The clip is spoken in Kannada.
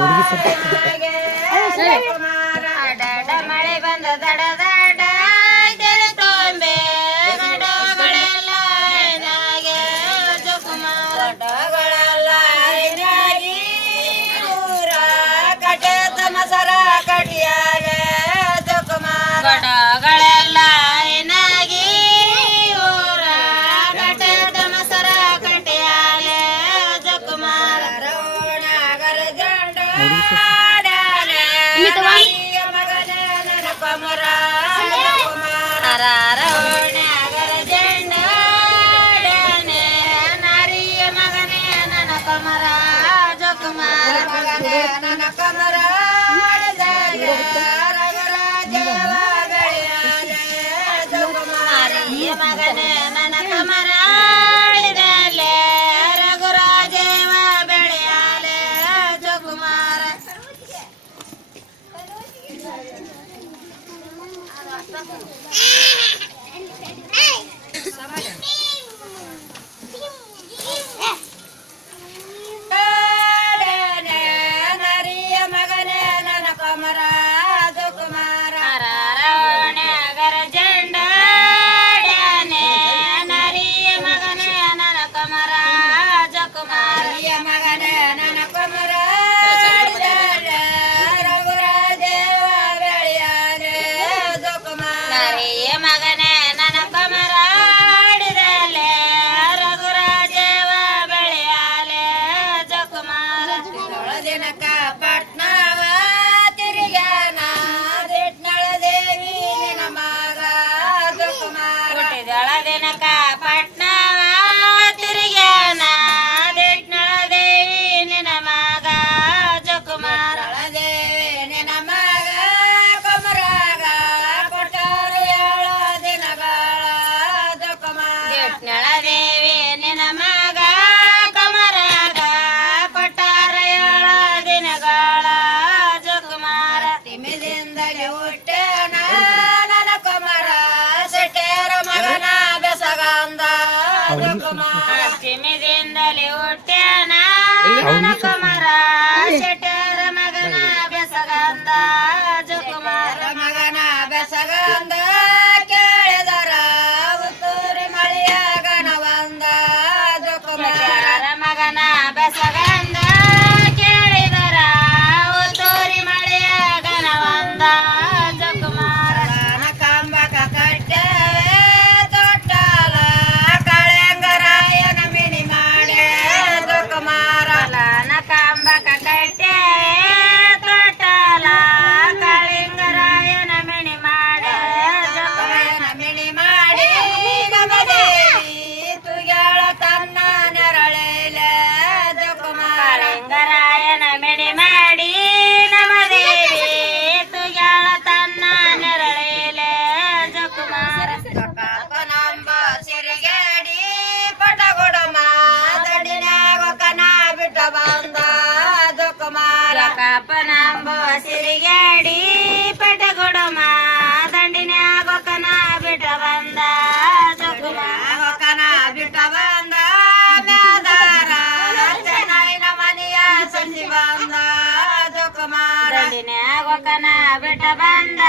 ಹುಡುಗಿ ಸರ್ ಮಳೆ ಬಂದ ದಡದ ಮಗನೇ ಮನ ಕಮರಾಡಿದಲೆ ರಘುರಾಜೇವ ಬೆಳೆಯಾಲೆ ಜಗುಮಾರ Thank you. 买没 అవును. ಕುಮಾರ ಕಾಪನಾಂಬೋ ಸಿರಿಗೇಡಿ ಪಟಗುಡುಮ ಆಗೋಕನ ಬಿಟ ಬಂದ ಆಗೋಕನ ಬಿಟ ಬಂದ ಮನೆಯ ಬಂದ ಜೋಕುಮಾರ ಆಗೋಕನ ಬಿಟ ಬಂದ